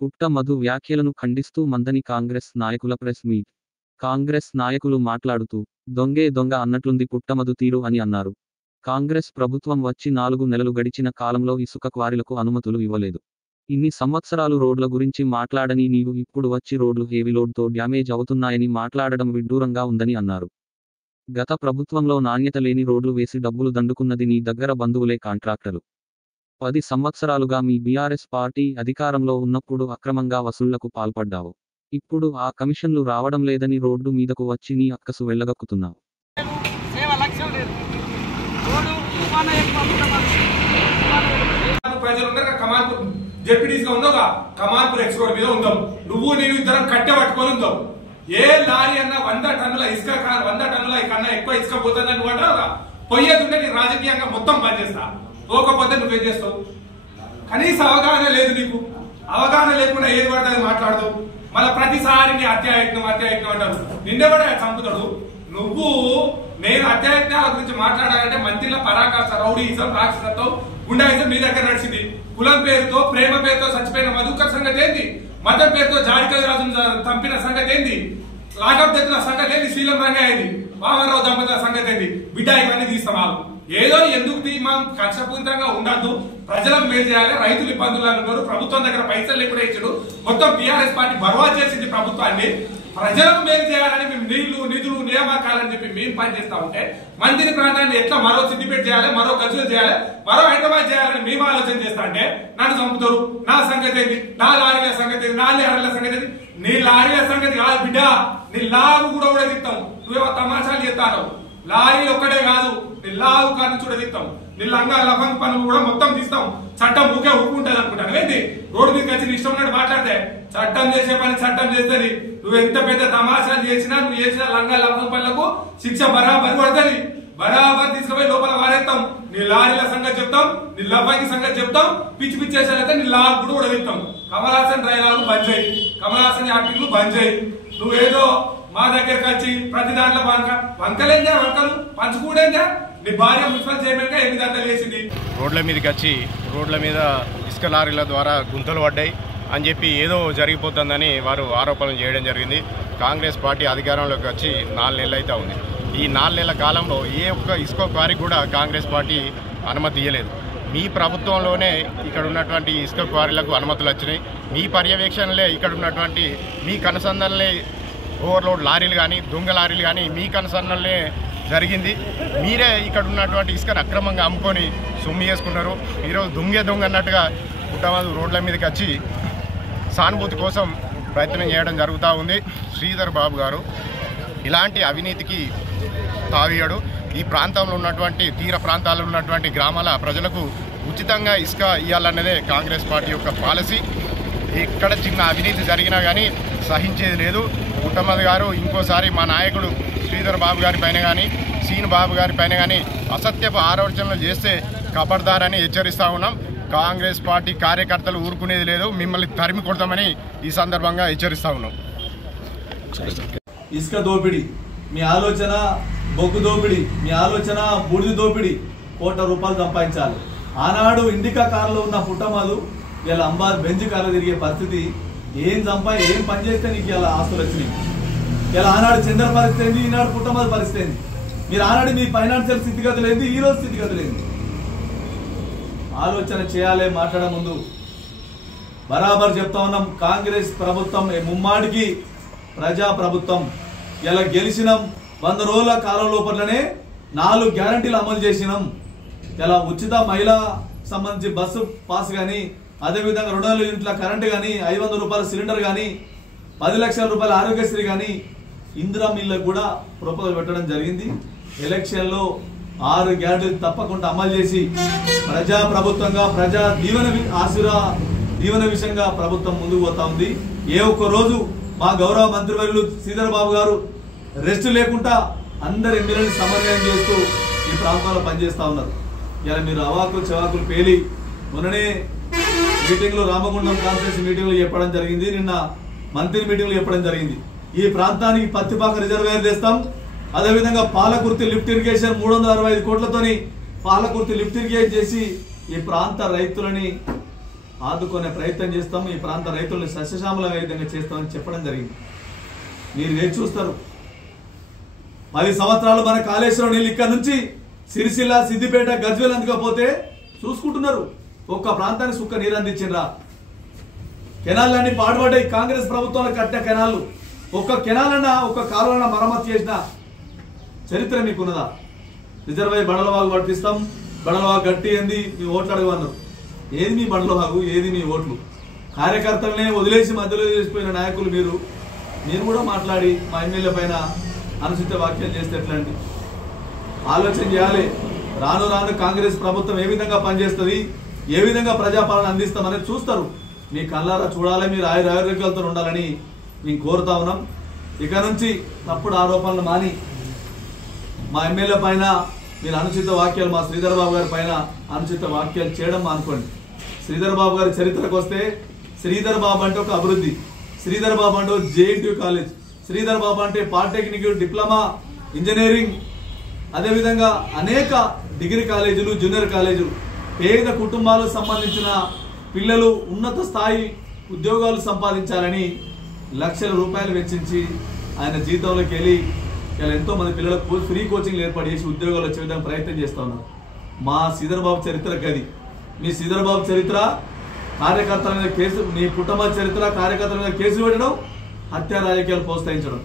పుట్ట మధు వ్యాఖ్యలను ఖండిస్తూ మందని కాంగ్రెస్ నాయకుల ప్రెస్ మీట్. కాంగ్రెస్ నాయకులు మాట్లాడుతూ దొంగే దొంగ అన్నట్లుంది పుట్టమధు తీరు అని అన్నారు. కాంగ్రెస్ ప్రభుత్వం వచ్చి 4 నెలలు గడిచిన కాలంలో ఇసుక క్వారీలకు అనుమతులు ఇవ్వలేదు. ఇన్ని సంవత్సరాలు రోడ్ల గురించి మాట్లాడని నీవు ఇప్పుడు వచ్చి రోడ్లు హెవీ లోడ్తో డ్యామేజ్ అవుతున్నాయని మాట్లాడడం విడ్డూరంగా ఉందని అన్నారు. గత ప్రభుత్వంలో నాణ్యత లేని రోడ్లు వేసి డబ్బులు దండుకున్నది నీ దగ్గర బంధువులే కాంట్రాక్టర్లు. 10 సంవత్సరాలుగా మీ బీఆర్ఎస్ పార్టీ అధికారంలో ఉన్నప్పుడు అక్రమంగా వసూళ్లకు పాల్పడ్డావు. ఇప్పుడు ఆ కమిషన్లు రావడం లేదని రోడ్డు మీదకు వచ్చి నీ అక్కసు వెళ్ళగక్కుతున్నావు. నువ్వు నేను ఇద్దరం కట్టె పట్టుకొని ఉందావు. ఏ లారీ అన్న 100 టన్నుల ఇసుక 100 టన్నుల కన్నా ఎక్కువ ఇసుక పోతుందని నువ్వు అంటావు. పోయేదుంటే నేను రాజకీయంగా మొత్తం పనిచేస్తా. పోకపోతే నువ్వేం చేస్తావు? కనీస అవగాహన లేదు నీకు. అవగాహన లేకుండా ఏది పడుతుంది మాట్లాడతావు. మళ్ళీ ప్రతిసారి నీ అత్యాయత్నం అంటారు. నిన్నెవడే చంపుతాడు. నువ్వు నేను అత్యాయత్నాల గురించి మాట్లాడాలంటే మంత్రిల పరాకాశ రౌడీయిజం రాక్షసత్వం గుండాయిజం నీ దగ్గర నడిచింది. కులం పేరుతో ప్రేమ పేరుతో చచ్చిపోయిన మధుకర్ సంగతి ఏంది? మతం పేరుతో జాడికల్ రాజును చంపిన సంగతి ఏంది? లాకప్ తెచ్చిన సంగతి ఏంది? శ్రీలం రంగయ్యది వామరావు దంపతుల సంగతి ఏంది? బిడ్డ ఇవన్నీ తీస్తాం. ఏదో ఎందుకు మనం కక్షపూరితంగా ఉండద్దు. ప్రజలకు మేలు చేయాలి. రైతులు ఇబ్బందులు అన్నారు. ప్రభుత్వం దగ్గర పైసలు లేకుండా ఇచ్చాడు. మొత్తం బీఆర్ఎస్ పార్టీ బర్బాద్ చేసింది ప్రభుత్వాన్ని. ప్రజలకు మేలు చేయాలని మేము నిధులు నియామకాలని చెప్పి మేము పనిచేస్తా ఉంటే మంత్రి ప్రాంతాన్ని ఎట్లా మరో సిద్దిపేట చేయాలి, మరో గజ్వేల్ చేయాలి, మరో హైదరాబాద్ చేయాలని మేము ఆలోచన చేస్తా అంటే నన్ను చంపుతారు. నా సంగతి ఏంటి? నా లారీల సంగతి ఏంటి? నా లారీల సంగతి ఏంటి? నీ లారీల సంగతి కాదు బిడ్డ. నీ లాగు కూడా తిస్తాం. నువ్వేమో తమాషాలు చేస్తాను. లారీ ఒక్కడే కాదు, నీ లాగు కానీ చూడదిస్తాం. నీ లంగా లఫంగ్ పనులు కూడా మొత్తం తీస్తాం. చట్టం ఊకే ఊరుకుంటుంది అనుకుంటాను ఏంటి? రోడ్డు మీద వచ్చి ఇష్టం ఉన్నట్టు మాట్లాడితే చట్టం చేసే పని చట్టం చేస్తుంది. నువ్వు ఎంత పెద్ద తమాషాలు చేసినా నువ్వు చేసిన లంగా లఫంగ్ పనులకు శిక్ష బరాబర్ పడుతుంది. బరాబర్ తీసుకుపోయి లోపల వారేస్తాం. నీ లారీల సంగతి చెప్తాం, నీ లఫంగి సంగతి చెప్తాం. పిచ్చి పిచ్చేసారైతే నీ లాగు కూడా ఉడదిస్తాం. కమల్ హాసన్ డ్రైవర్లు బంద్ చేయి, కమల్ హాసన్ యాక్టింగ్లు బంద్ చేయి. నువ్వేదో మా దగ్గరకు వచ్చి ప్రతి దాంట్లో వంకలేందా? వంకలు పంచుకూడేందా? నీ భార్య మున్సిపల్ చైర్మన్ గా 8 గంటలు వేసింది. రోడ్ల మీదకి వచ్చి రోడ్ల మీద ఇసుక లారీల ద్వారా గుంతలు పడ్డాయి అని చెప్పి ఏదో జరిగిపోతుందని వారు ఆరోపణలు చేయడం జరిగింది. కాంగ్రెస్ పార్టీ అధికారంలోకి వచ్చి 4 నెలలు అయితే ఉంది. ఈ 4 నెలల కాలంలో ఏ ఒక్క ఇసుక క్వారీ కూడా కాంగ్రెస్ పార్టీ అనుమతి ఇవ్వలేదు. మీ ప్రభుత్వంలోనే ఇక్కడ ఉన్నటువంటి ఇసుక క్వారీలకు అనుమతులు వచ్చినాయి. మీ పర్యవేక్షణలే ఇక్కడ ఉన్నటువంటి మీ కనుసంధానలే ఓవర్లోడ్ లారీలు కానీ దొంగ లారీలు కానీ మీ కనుసంధానలే జరిగింది. మీరే ఇక్కడ ఉన్నటువంటి ఇసుకను అక్రమంగా అమ్ముకొని సొమ్ము చేసుకున్నారు. ఈరోజు దొంగ అన్నట్టుగా పుట్టమధు రోడ్ల మీదకి వచ్చి సానుభూతి కోసం ప్రయత్నం చేయడం జరుగుతూ ఉంది. శ్రీధర్ బాబు గారు ఇలాంటి అవినీతికి తావీయడు. ఈ ప్రాంతంలో ఉన్నటువంటి తీర ప్రాంతాల్లో ఉన్నటువంటి గ్రామాల ప్రజలకు ఉచితంగా ఇసుక ఇవ్వాలన్నదే కాంగ్రెస్ పార్టీ యొక్క పాలసీ. ఎక్కడ చిన్న అవినీతి జరిగినా కానీ సహించేది లేదు. పుట్టమధు గారు ఇంకోసారి మా నాయకుడు శ్రీధర్ బాబు గారి పైన కానీ సీన్ బాబు గారి పైన కానీ అసత్యపు ఆరోపణలు చేస్తే ఖబర్దారని హెచ్చరిస్తూ ఉన్నాం. కాంగ్రెస్ పార్టీ కార్యకర్తలు ఊరుకునేది లేదు. మిమ్మల్ని తరిమి కొడతామని ఈ సందర్భంగా హెచ్చరిస్తూ ఉన్నాం. ఇసుక దోపిడీ మీ ఆలోచన, బొగ్గు దోపిడీ మీ ఆలోచన, బూడిద దోపిడీ, ₹1 కోట్ల సంపాదించాలి. ఆనాడు ఇండికా కారులో ఉన్న పుట్టమధు ఇలా అంబార్ బెంజ్ కారు తిరిగే పరిస్థితి. ఏం పని చేస్తే నీకు ఇలా ఆస్తులు వచ్చినాయి? ఇలా ఆనాడు చంద్ర పరిస్థితి ఏంది, ఈనాడు పుట్టమధు పరిస్థితి ఏంది? మీరు ఆనాడు మీ ఫైనాన్షియల్ స్థితిగతులు ఏంది, ఈరోజు స్థితిగతులు ఏంది? ఆలోచన చేయాలి. మాట్లాడే ముందు బరాబర్ చెప్తా ఉన్నాం. కాంగ్రెస్ ప్రభుత్వం ముమ్మాడికి ప్రజా ప్రభుత్వం. ఇలా గెలిచినాం. 100 రోజుల కాలం లోపలనే 4 గ్యారంటీలు అమలు చేసినాం. ఇలా ఉచిత మహిళా సంబంధించి బస్సు పాస్ కానీ, అదేవిధంగా 200 యూనిట్ల కరెంటు కానీ, 500 రూపాయల సిలిండర్ కానీ, 10 లక్షల రూపాయల ఆరోగ్యశ్రీ కానీ, ఇందిరా మిల్లకు కూడా ప్రపోజల్ పెట్టడం జరిగింది. ఎలక్షన్లో 6 గ్యారంటీలు తప్పకుండా అమలు చేసి ప్రజా ప్రభుత్వంగా ప్రజా దీవెన విషయంగా ప్రభుత్వం ముందుకు పోతా ఉంది. ఏ ఒక్క రోజు మా గౌరవ మంత్రివర్యులు శ్రీధర్ బాబు గారు రెస్ట్ లేకుండా అందరు ఎమ్మెల్యేని సమన్వయం చేస్తూ ఈ ప్రాంతంలో పనిచేస్తూ ఉన్నారు. ఇలా మీరు అవాకులు చెవాకులు పేలి మొన్ననే మీటింగ్లో రామగుండం కాన్ఫరెన్స్ మీటింగ్లో చెప్పడం జరిగింది. నిన్న మంత్రి మీటింగ్లో చెప్పడం జరిగింది. ఈ ప్రాంతానికి పత్తిపాక రిజర్వేయర్ తెస్తాం. అదేవిధంగా పాలకుర్తి లిఫ్ట్ ఇరిగేషన్ 365 కోట్లతోని పాలకుర్తి లిఫ్ట్ ఇరిగేషన్ చేసి ఈ ప్రాంత రైతులని ఆదుకునే ప్రయత్నం చేస్తాం, ఈ ప్రాంత రైతుల్ని సస్యశ్యామల విధంగా చేస్తామని చెప్పడం జరిగింది. మీరు వేచి చూస్తారు. 10 సంవత్సరాలు మన కాళేశ్వరం నీళ్ళు ఇక్కడ నుంచి సిరిసిల్ల, సిద్దిపేట, గజ్వేల్ అందుకపోతే చూసుకుంటున్నారు. ఒక్క ప్రాంతానికి సుక్క నీరు అందించిండ్రా? కెనాళ్ళన్నీ పాడుపడ్డాయి. కాంగ్రెస్ ప్రభుత్వంలో కట్టిన కెనాళ్ళు ఒక్క కెనాలన్నా, ఒక్క కాలువలన్నా మరమ్మతు చేసిన చరిత్ర మీకున్నదా? రిజర్వాయర్ బండలవాగు పట్టిస్తాం, బండలవాగు గట్టి ఏంది మీ ఓట్లు అడగవన్నారు. ఏది మీ బండలవాగు, ఏది మీ ఓట్లు? కార్యకర్తలనే వదిలేసి మధ్యలో చేసిపోయిన నాయకులు మీరు కూడా మాట్లాడి మా ఎమ్మెల్యే పైన అనుచిత వ్యాఖ్యలు చేస్తే ఎట్లాంటి ఆలోచన చేయాలి. రాను రాను కాంగ్రెస్ ప్రభుత్వం ఏ విధంగా పనిచేస్తుంది, ఏ విధంగా ప్రజాపాలన అందిస్తామనేది చూస్తారు. మీ కళ్ళారా చూడాలి, మీరు ఆయుర్వేదాలతో ఉండాలని మేము కోరుతా ఉన్నాం. ఇక నుంచి తప్పుడు ఆరోపణలు మాని మా ఎమ్మెల్యే పైన మీరు అనుచిత వాక్యాలు, మా శ్రీధర్ బాబు గారి పైన అనుచిత వాక్యాలు చేయడం అనుకోండి. శ్రీధర్ బాబు గారి చరిత్రకు వస్తే శ్రీధర్ బాబు అంటే ఒక అభివృద్ధి, శ్రీధర్ బాబు అంటే JNTU కాలేజ్, శ్రీధర్ బాబు అంటే పాలిటెక్నిక్, డిప్లొమా, ఇంజనీరింగ్, అదేవిధంగా అనేక డిగ్రీ కాలేజీలు, జూనియర్ కాలేజీలు. పేద కుటుంబాలకు సంబంధించిన పిల్లలు ఉన్నత స్థాయి ఉద్యోగాలు సంపాదించాలని లక్షల రూపాయలు వెచ్చించి ఆయన జీతంలోకి వెళ్ళి ఇలా ఎంతో మంది పిల్లలకు ఫ్రీ కోచింగ్లు ఏర్పాటు చేసి ఉద్యోగాలు వచ్చే విధంగా ప్రయత్నం చేస్తా ఉన్నారు. మా శ్రీధర్ బాబు చరిత్ర గది. మీ శ్రీధర్ బాబు చరిత్ర కార్యకర్తల మీద కేసు, మీ కుటుంబ చరిత్ర కార్యకర్తల మీద కేసులు పెట్టడం, హత్య రాజకీయాలు ప్రోత్సహించడం.